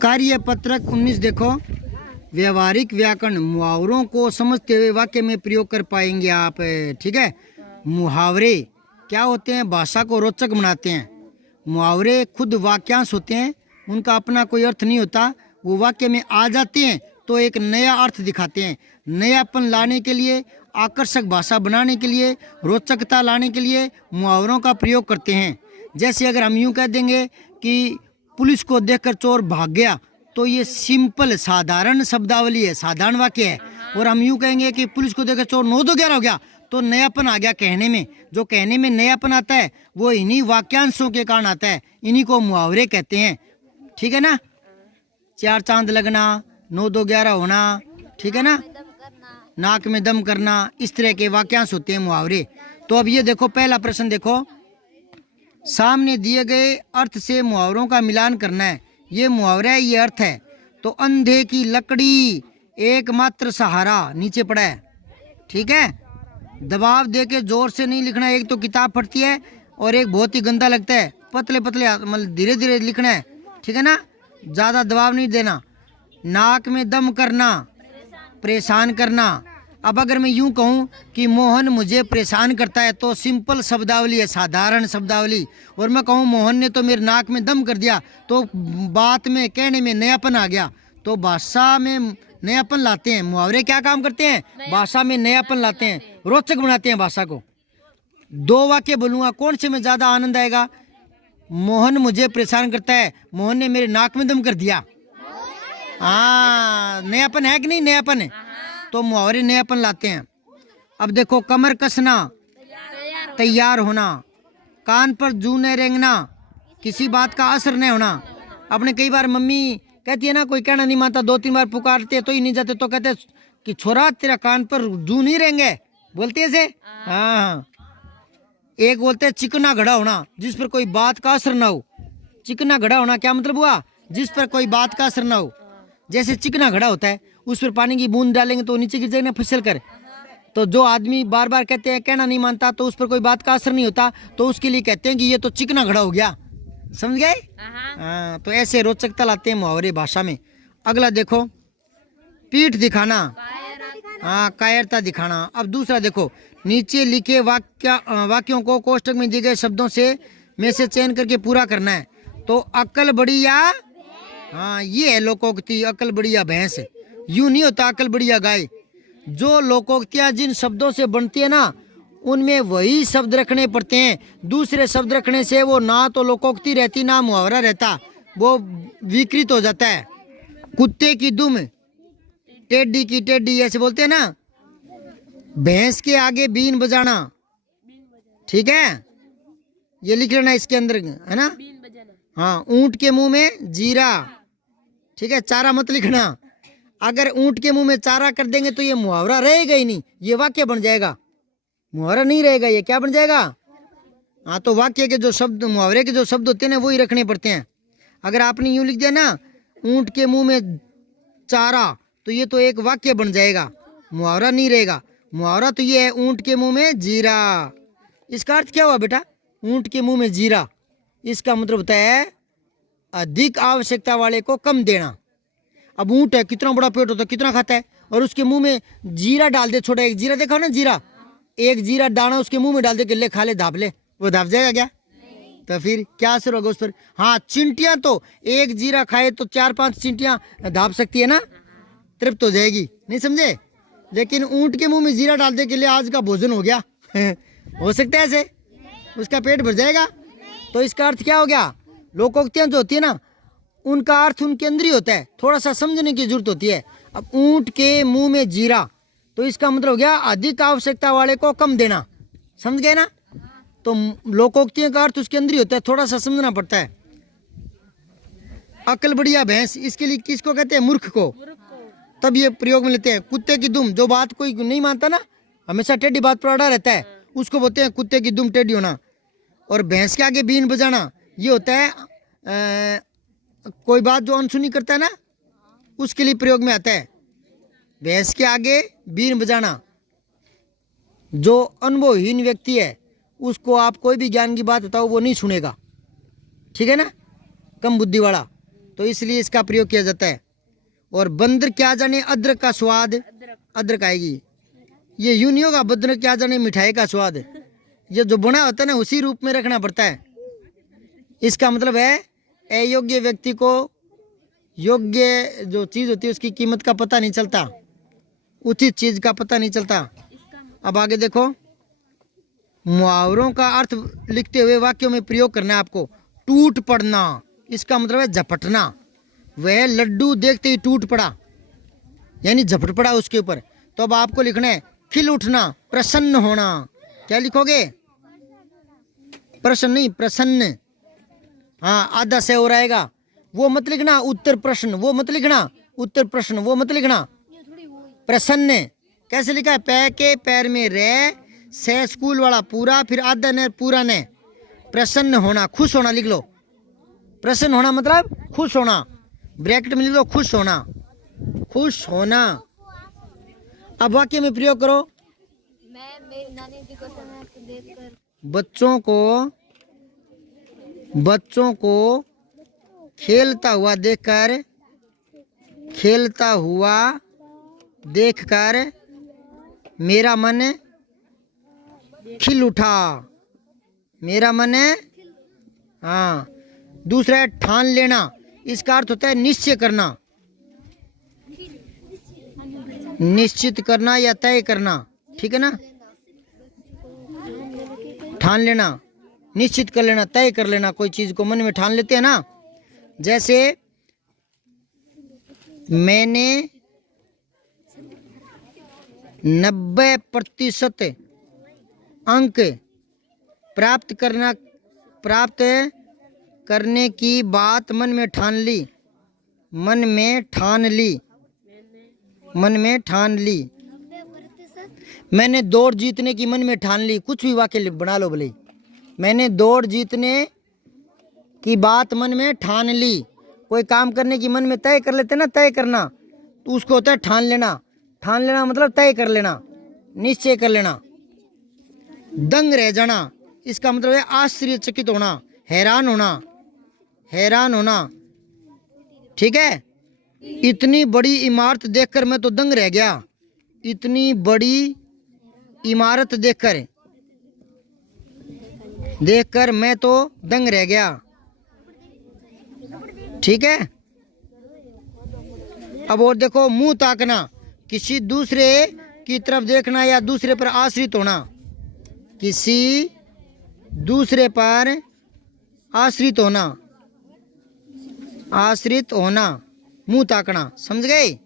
कार्य पत्रक 19 देखो, व्यवहारिक व्याकरण मुहावरों को समझते हुए वाक्य में प्रयोग कर पाएंगे आप। ठीक है। मुहावरे क्या होते हैं? भाषा को रोचक बनाते हैं। मुहावरे खुद वाक्यांश होते हैं, उनका अपना कोई अर्थ नहीं होता, वो वाक्य में आ जाते हैं तो एक नया अर्थ दिखाते हैं। नयापन लाने के लिए, आकर्षक भाषा बनाने के लिए, रोचकता लाने के लिए मुहावरों का प्रयोग करते हैं। जैसे अगर हम यूँ कह देंगे कि पुलिस को देखकर चोर भाग गया, तो ये सिंपल साधारण शब्दावली है, साधारण वाक्य है। और हम यूँ कहेंगे कि पुलिस को देखकर चोर 9-2-11 हो गया, तो नयापन आ गया कहने में। जो कहने में नयापन आता है वो इन्हीं वाक्यांशों के कारण आता है, इन्हीं को मुहावरे कहते हैं। ठीक है ना। 4 चांद लगना, 9-2-11 होना, ठीक है ना, नाक में दम करना, इस तरह के वाक्यांश होते हैं मुहावरे। तो अब ये देखो, पहला प्रश्न देखो, सामने दिए गए अर्थ से मुहावरों का मिलान करना है। ये मुहावरा है, ये अर्थ है। तो अंधे की लकड़ी एकमात्र सहारा, नीचे पड़ा है। ठीक है। दबाव दे के जोर से नहीं लिखना, एक तो किताब फटती है और एक बहुत ही गंदा लगता है। पतले पतले मतलब धीरे धीरे लिखना है। ठीक है ना, ज़्यादा दबाव नहीं देना। नाक में दम करना, परेशान करना। अब अगर मैं यूं कहूं कि मोहन मुझे परेशान करता है, तो सिंपल शब्दावली है, साधारण शब्दावली। और मैं कहूं मोहन ने तो मेरे नाक में दम कर दिया, तो बात में, कहने में नयापन आ गया। तो भाषा में नयापन लाते हैं मुहावरे। क्या काम करते हैं? भाषा में नयापन लाते हैं, रोचक बनाते हैं भाषा को। 2 वाक्य बोलूँगा, कौन से में ज़्यादा आनंद आएगा? मोहन मुझे परेशान करता है, मोहन ने मेरे नाक में दम कर दिया। हाँ, नयापन है कि नहीं? नयापन है। तो मुहावरे नयापन लाते हैं। अब देखो, कमर कसना, तैयार होना, कान पर जूं न रेंगना, किसी बात का असर नहीं होना। अपने कई बार मम्मी कहती है ना, कोई कहना नहीं मानता, 2-3 बार पुकारते तो ही नहीं जाते, तो कहते कि छोरा तेरा कान पर जूं नहीं रेंगे, बोलते ऐसे। हाँ। एक बोलते हैं चिकना घड़ा होना, जिस पर कोई बात का असर ना हो। चिकना घड़ा होना क्या मतलब हुआ? जिस पर कोई बात का असर ना हो। जैसे चिकना घड़ा होता है, उस पर पानी की बूंद डालेंगे तो नीचे गिर जाएगा फिसल कर। तो जो आदमी बार बार कहते हैं, कहना नहीं मानता, तो उस पर कोई बात का असर नहीं होता, तो उसके लिए कहते हैं कि ये तो चिकना घड़ा हो गया। समझ गए? हाँ। तो ऐसे रोचकता लाते हैं मुहावरे भाषा में। अगला देखो, पीठ दिखाना, हाँ, कायरता दिखाना। अब दूसरा देखो, नीचे लिखे वाक्यों को कोष्टक में दिए गए शब्दों में से चयन करके पूरा करना है। तो अक्ल बड़ी या, हाँ, ये है लोकोक्ति, अक्ल बड़ी या भैंस। यूं नहीं होता अक्ल बड़ी या गाय। जो लोकोक्तियां जिन शब्दों से बनती है ना, उनमें वही शब्द रखने पड़ते हैं। दूसरे शब्द रखने से वो ना तो लोकोक्ति रहती, ना मुहावरा रहता, वो विकृत हो जाता है। कुत्ते की दुम, टेढ़ी की टेढ़ी, ऐसे बोलते हैं ना। भैंस के आगे बीन बजाना, ठीक है, ये लिख लेना इसके अंदर, है ना। हाँ। ऊंट के मुंह में जीरा, ठीक है, चारा मत लिखना। अगर ऊंट के मुंह में चारा कर देंगे तो ये मुहावरा रहेगा ही नहीं, ये वाक्य बन जाएगा, मुहावरा नहीं रहेगा। ये क्या बन जाएगा? हाँ। तो वाक्य के जो शब्द, मुहावरे के जो शब्द होते हैं ना, वही रखने पड़ते हैं। अगर आपने यूं लिख दिया ना, ऊंट के मुंह में चारा, तो ये तो एक वाक्य बन जाएगा, मुहावरा नहीं रहेगा। मुहावरा तो ये है, ऊंट के मुंह में जीरा। इसका अर्थ क्या हुआ बेटा? ऊंट के मुंह में जीरा, इसका मतलब होता है अधिक आवश्यकता वाले को कम देना। अब ऊंट है, कितना बड़ा पेट होता है, कितना खाता है, और उसके मुंह में जीरा डाल दे, छोटा एक जीरा, देखा ना जीरा, एक जीरा दाना उसके मुंह में डाल दे कि ले खा ले, धाप ले, वो धाप जाएगा क्या? तो फिर क्या असर होगा उस पर? हाँ, चिंटियां तो एक जीरा खाए तो 4-5 चिंटियां धाप सकती है ना, तृप्त हो जाएगी, नहीं समझे। लेकिन ऊंट के मुंह में जीरा डाल दे के लिए आज का भोजन हो गया हो सकता है ऐसे? उसका पेट भर जाएगा। तो इसका अर्थ क्या हो गया? लोकोक्तियां जो होती है ना, उनका अर्थ उनके अंदर ही होता है, थोड़ा सा समझने की जरूरत होती है। अब ऊंट के मुंह में जीरा, तो इसका मतलब हो गया अधिक आवश्यकता वाले को कम देना। समझ गए ना। तो लोकोक्तियों का अर्थ उसके अंदर ही होता है, थोड़ा सा समझना पड़ता है। अकल बढ़िया भैंस, इसके लिए किसको कहते हैं? मूर्ख को। तब ये प्रयोग में लेते हैं। कुत्ते की दुम, जो बात कोई नहीं मानता ना, हमेशा टेढ़ी बात पर अड़ा रहता है, उसको बोलते हैं कुत्ते की दुम, टेढ़ी होना। और भैंस के आगे बीन बजाना, ये होता है कोई बात जो अनसुनी करता है ना, उसके लिए प्रयोग में आता है। भैंस के आगे बीन बजाना, जो अनुभवहीन व्यक्ति है उसको आप कोई भी ज्ञान की बात बताओ वो नहीं सुनेगा, ठीक है ना, कम बुद्धि वाला। तो इसलिए इसका प्रयोग किया जाता है। और बंदर क्या जाने अदरक का स्वाद, अदरक आएगी। ये यूं नहीं होगा बंदर क्या जाने मिठाई का स्वाद, ये जो बना होता है ना उसी रूप में रखना पड़ता है। इसका मतलब है अयोग्य व्यक्ति को योग्य जो चीज़ होती है उसकी कीमत का पता नहीं चलता, उचित चीज़ का पता नहीं चलता। अब आगे देखो, मुहावरों का अर्थ लिखते हुए वाक्यों में प्रयोग करना है आपको। टूट पड़ना, इसका मतलब है झपटना। वह लड्डू देखते ही टूट पड़ा, यानी झपट पड़ा उसके ऊपर। तो अब आपको लिखना है खिल उठना, प्रसन्न होना। क्या लिखोगे? प्रसन्न नहीं, प्रसन्न। हाँ, आधा से और आएगा, वो मत लिखना। उत्तर प्रश्न वो मत लिखना, उत्तर प्रश्न वो मत लिखना। प्रसन्न कैसे लिखा है? पै के पैर में रे, से स्कूल वाला पूरा, फिर आधा ने पूरा ने। प्रसन्न होना, खुश होना लिख लो। प्रसन्न होना मतलब खुश होना, ब्रैकेट में लिख लो खुश होना, खुश होना। अब वाक्य में प्रयोग करो। मैं मेरी नानी जी को समय देखकर बच्चों को खेलता हुआ देखकर मेरा मन खिल उठा, मेरा मन। हाँ, दूसरा है ठान लेना, इसका अर्थ होता है निश्चय करना, निश्चित करना या तय करना, ठीक है ना। ठान लेना, निश्चित कर लेना, तय कर लेना, कोई चीज को मन में ठान लेते हैं ना। जैसे मैंने 90% अंक प्राप्त करने की बात मन में ठान ली, मन में ठान ली। मैंने दौड़ जीतने की मन में ठान ली, कुछ भी वाक्य बना लो भले। मैंने दौड़ जीतने की बात मन में ठान ली। कोई काम करने की मन में तय कर लेते ना, तय करना, तो उसको होता है ठान लेना। ठान लेना मतलब तय कर लेना, निश्चय कर लेना। दंग रह जाना, इसका मतलब है आश्चर्यचकित होना, हैरान होना, ठीक है। इतनी बड़ी इमारत देखकर मैं तो दंग रह गया, इतनी बड़ी इमारत देखकर मैं तो दंग रह गया, ठीक है। अब और देखो, मुंह ताकना, किसी दूसरे की तरफ देखना या दूसरे पर आश्रित होना, किसी दूसरे पर आश्रित होना, मुंह ताकना, समझ गए।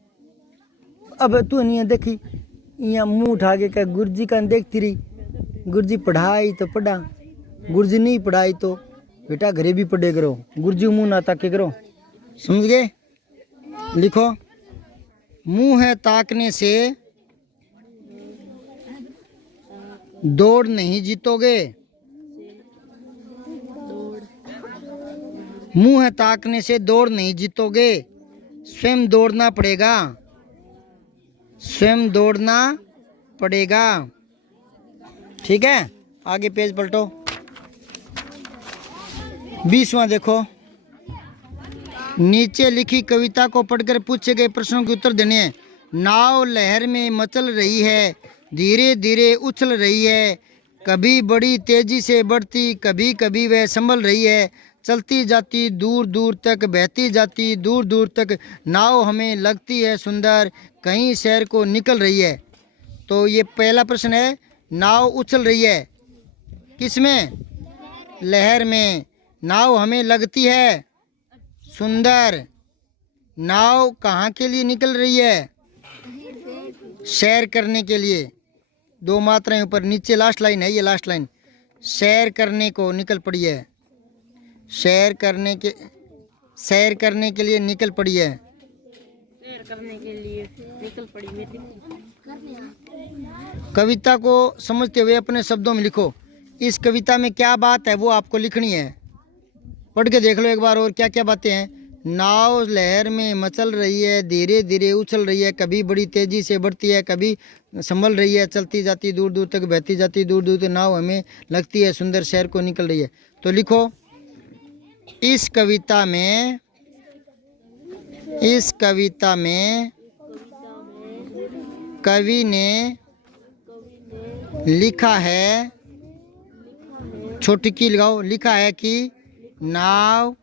अब तू नहीं देखी यहाँ मुंह उठा के क्या गुरुजी का देखती रही, गुरुजी पढ़ाई तो पढ़ा, गुरुजी नहीं पढ़ाई तो बेटा घरे भी पढ़े करो, गुरुजी मुंह ना ताके करो, समझ गए। लिखो, मुंह है ताकने से दौड़ नहीं जीतोगे, मुंह है ताकने से दौड़ नहीं जीतोगे, स्वयं दौड़ना पड़ेगा, ठीक है। आगे पेज पलटो, 20वां देखो। नीचे लिखी कविता को पढ़कर पूछे गए प्रश्नों के उत्तर देने हैं। नाव लहर में मचल रही है, धीरे धीरे उछल रही है, कभी बड़ी तेजी से बढ़ती, कभी कभी वह संभल रही है, चलती जाती दूर दूर तक, बहती जाती दूर दूर तक, नाव हमें लगती है सुंदर, कहीं शहर को निकल रही है। तो ये पहला प्रश्न है, नाव उछल रही है किसमें? लहर में। नाव हमें लगती है सुंदर, नाव कहाँ के लिए निकल रही है? सैर करने के लिए। 2 मात्राएं ऊपर, नीचे लास्ट लाइन है, ये लास्ट लाइन। सैर करने को निकल पड़ी है, सैर करने के लिए निकल पड़ी है, कविता को समझते हुए अपने शब्दों में लिखो। इस कविता में क्या बात है वो आपको लिखनी है, पढ़ के देख लो एक बार और क्या क्या बातें हैं। नाव लहर में मचल रही है, धीरे धीरे उछल रही है, कभी बड़ी तेजी से बढ़ती है, कभी संभल रही है, चलती जाती दूर दूर तक, बहती जाती दूर दूर तक, नाव हमें लगती है सुंदर, शहर को निकल रही है। तो लिखो, इस कविता में इस कविता में कवि ने लिखा है, छोटी की लगाओ, लिखा है कि नाव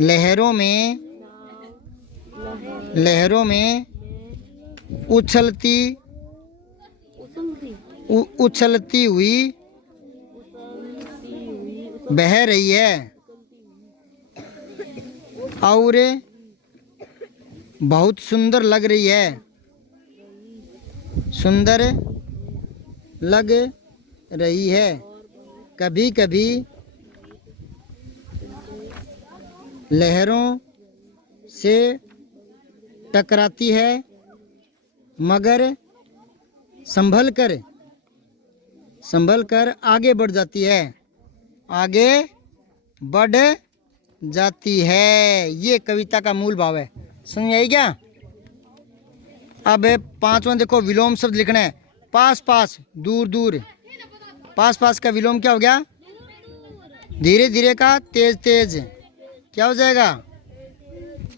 लहरों में उछलती हुई बह रही है और बहुत सुंदर लग रही है, सुंदर लग रही है। कभी कभी लहरों से टकराती है मगर संभल कर आगे बढ़ जाती है, आगे बढ़ जाती है। ये कविता का मूल भाव है। समझ आई क्या? अब 5वां देखो, विलोम शब्द लिखना है। पास पास, दूर दूर। पास पास का विलोम क्या हो गया? धीरे धीरे का तेज तेज। क्या हो जाएगा?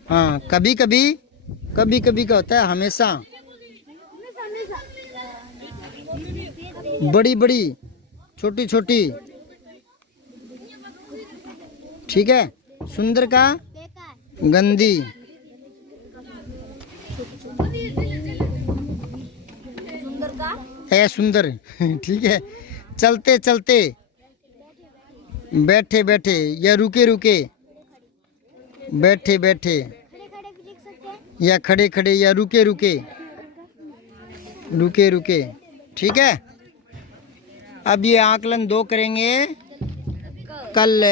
हाँ, कभी कभी, कभी कभी का होता है हमेशा। बड़ी बड़ी, छोटी छोटी। ठीक है। सुंदर का गंदी। है सुंदर। ठीक है। चलते चलते, बैठे बैठे या रुके रुके, बैठे बैठे या खड़े खड़े या रुके रुके, रुके रुके। ठीक है। अब ये आकलन 2 करेंगे कल।